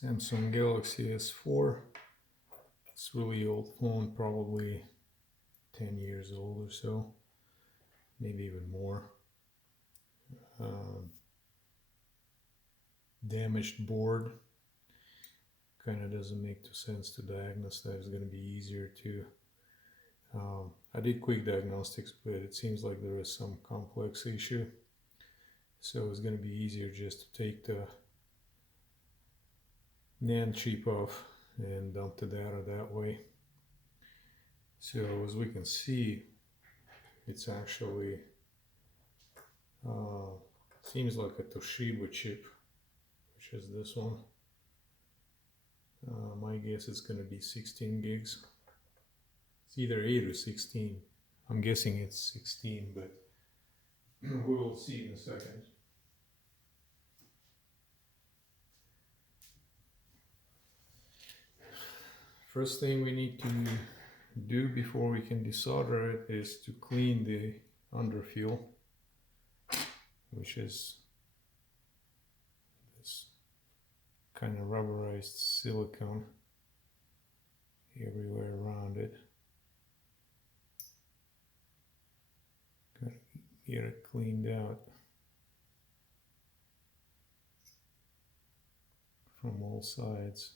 Samsung Galaxy S4. It's really old phone, probably 10 years old or so, maybe even more. Damaged board. Kind of doesn't make too sense to diagnose that. It's going to be easier to. I did quick diagnostics, but it seems like there is some complex issue. So it's going to be easier just to take the NAND chip off and dump the data that way. So as we can see, it's actually seems like a Toshiba chip, which is this one. My guess is going to be 16 gigs. It's either 8 or 16. I'm guessing it's 16, but we will see in a second. First thing we need to do before we can desolder it is to clean the underfill, which is this kind of rubberized silicone everywhere around it. Gotta get it cleaned out from all sides.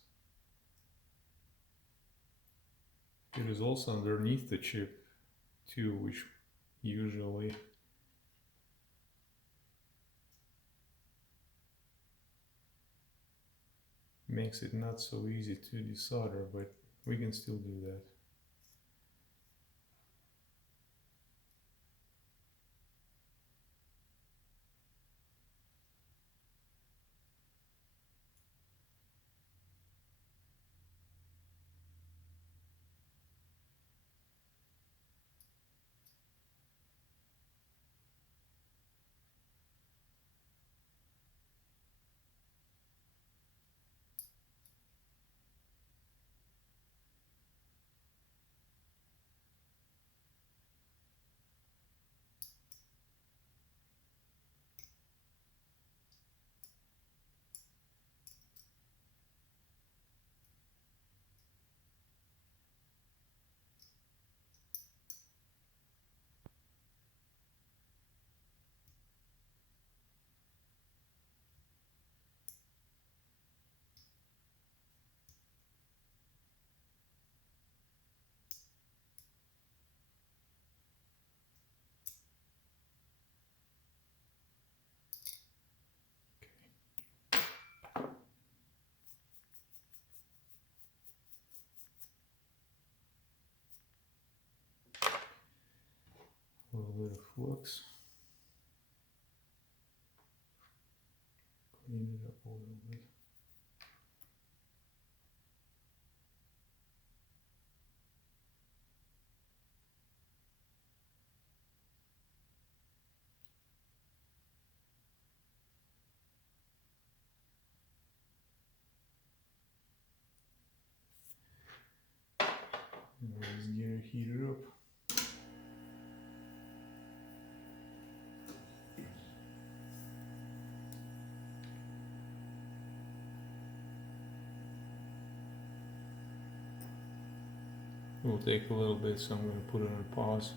It is also underneath the chip too, which usually makes it not so easy to desolder, but we can still do that. A little bit of flux. Clean it up a little bit. And let's get it heated up. It will take a little bit, so I'm going to put it on pause.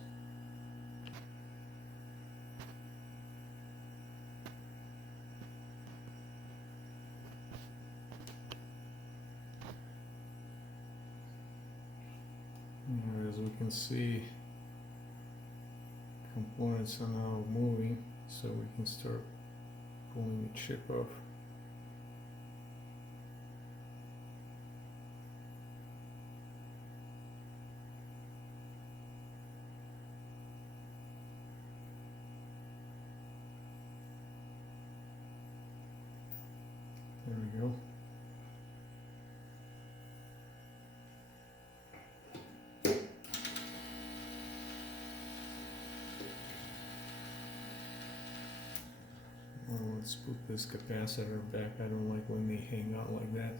And as we can see, components are now moving, so we can start pulling the chip off. There we go. Well, let's put this capacitor back. I don't like when they hang out like that.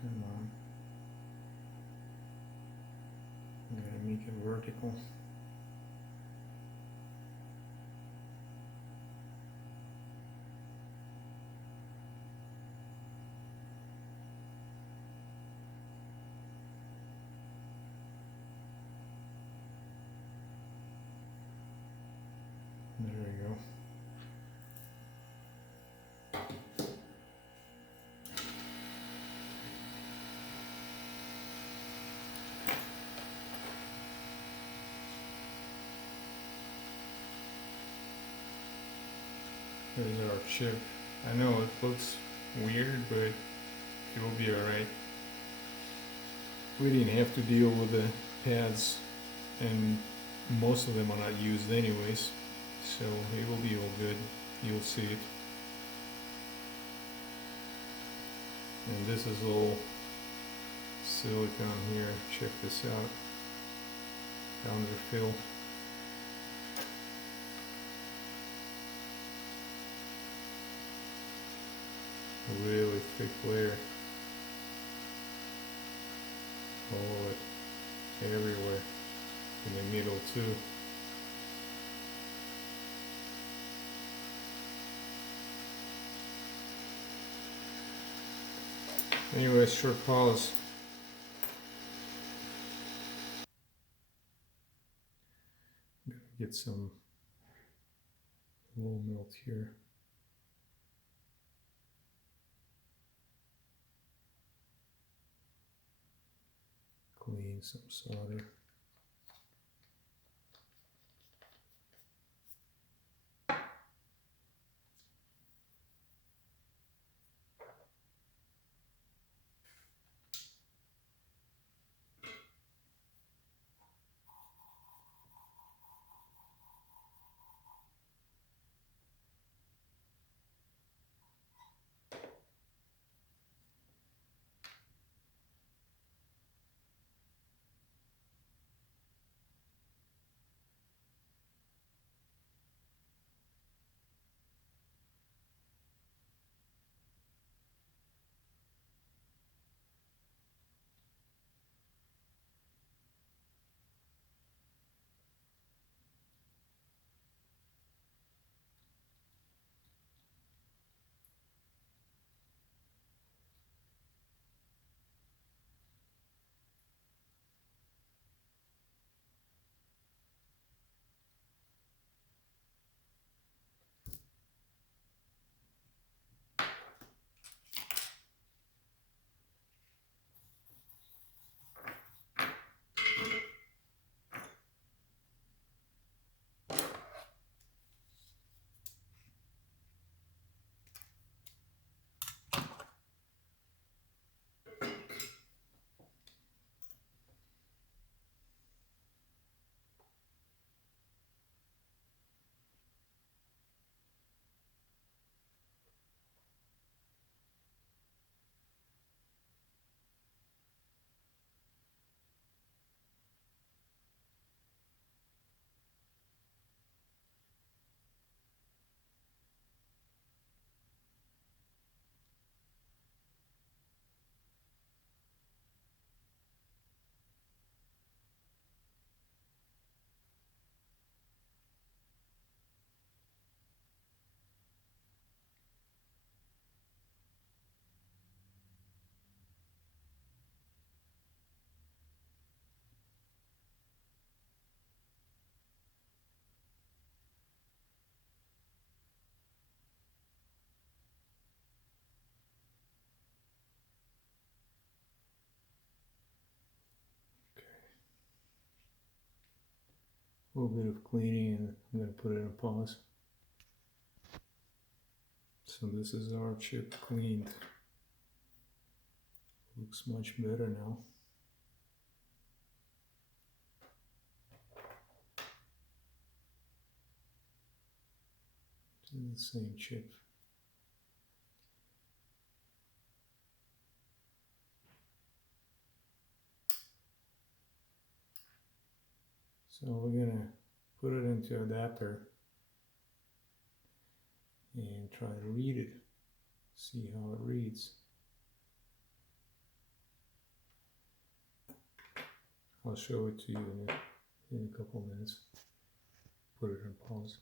Come on. I'm gonna make it vertical. There we go. There's our chip. I know it looks weird, but it will be alright. We didn't have to deal with the pads, and most of them are not used anyways, so it will be all good. You'll see it. And this is all silicon here. Check this out. Counterfill. Really thick layer. All of it everywhere. In the middle too. Anyway, short pause. Get some low melt here. Clean some solder. A little bit of cleaning, and I'm going to put it in pause. So this is our chip cleaned. Looks much better now. It's the same chip. So we're going to put it into adapter and try to read it, see how it reads. I'll show it to you in a couple of minutes. Put it on pause.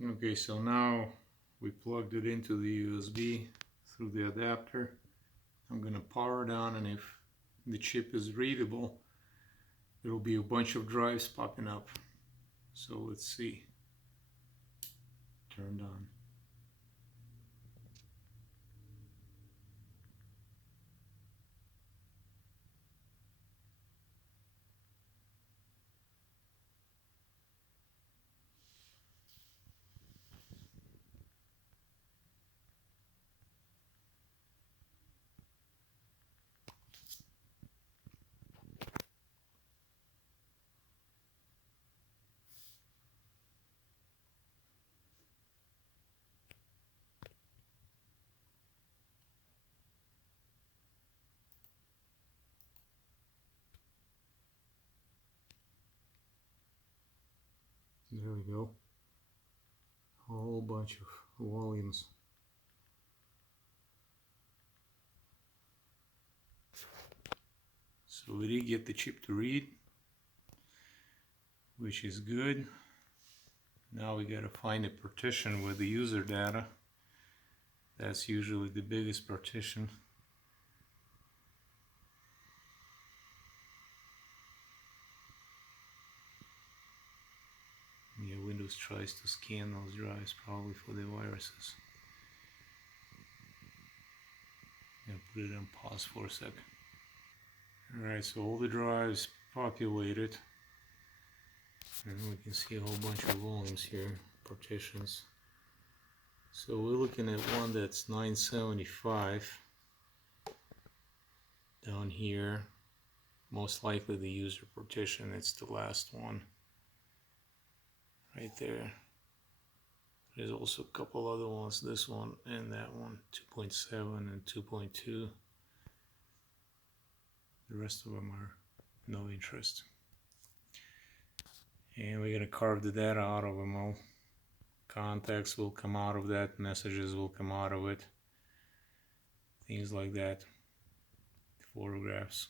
Okay, so now we plugged it into the USB through the adapter. I'm gonna power it on, and if the chip is readable, there will be a bunch of drives popping up. So let's see. Turned on. There we go. A whole bunch of volumes. So we did get the chip to read, which is good. Now we gotta find a partition with the user data. That's usually the biggest partition. Yeah, Windows tries to scan those drives probably for the viruses. I'm gonna put it on pause for a second. Alright, so all the drives populated. And we can see a whole bunch of volumes here, partitions. So we're looking at one that's 975 down here. Most likely the user partition, it's the last one. Right there. There's also a couple other ones, this one and that one, 2.7 and 2.2. The rest of them are no interest. And we're gonna carve the data out of them all. Contacts will come out of that, messages will come out of it. Things like that. Photographs.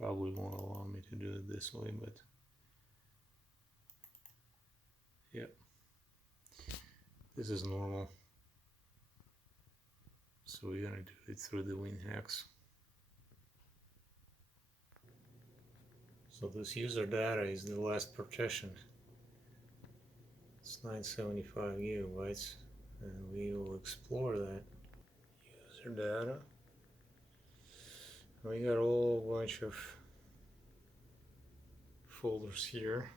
Probably won't allow me to do it this way, but yeah, this is normal. So we're gonna do it through the WinHacks. So this user data is the last partition. It's 975 gigabytes, and we will explore that user data. We got a whole bunch of folders here.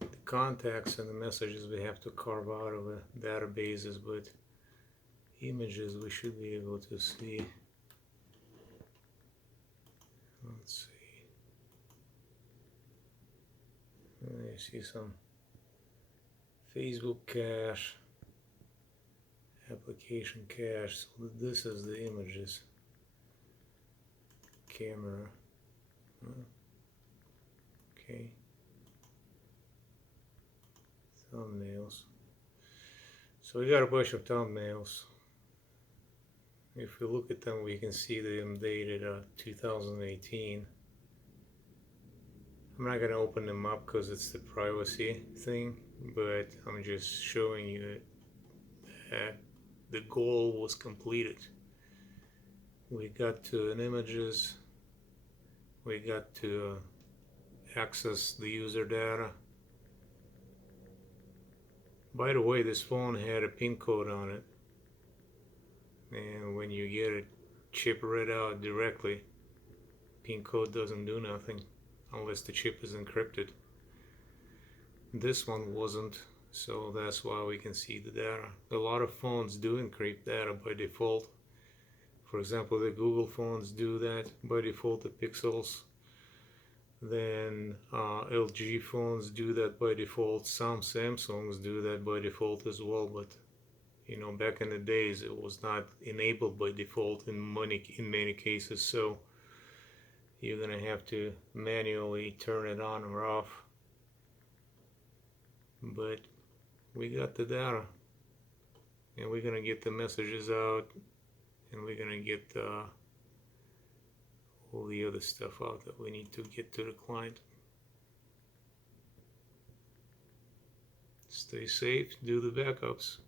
The contacts and the messages we have to carve out of the databases, but images we should be able to see. Let's see. I see some Facebook cache, application cache. So this is the images. Camera. Okay. Thumbnails. So we got a bunch of thumbnails. If we look at them, we can see them dated 2018. I'm not going to open them up because it's the privacy thing, but I'm just showing you that the goal was completed. We got to an images, we got to access the user data. By the way, this phone had a pin code on it, and when you get a chip read out directly, pin code doesn't do nothing unless the chip is encrypted. This one wasn't, so that's why we can see the data. A lot of phones do encrypt data by default. For example, the Google phones do that by default, the Pixels. Then LG phones do that by default. Some Samsungs do that by default as well, but you know, back in the days it was not enabled by default in many cases. So you're gonna have to manually turn it on or off. But we got the data, and we're gonna get the messages out, and we're gonna get all the other stuff out that we need to get to the client. Stay safe, do the backups.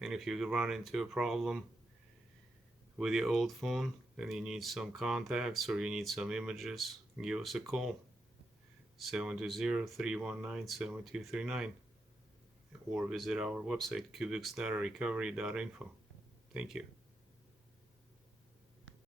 And if you run into a problem with your old phone and you need some contacts or you need some images, give us a call, 720-319-7239, or visit our website, cubicsdatarecovery.info. Thank you.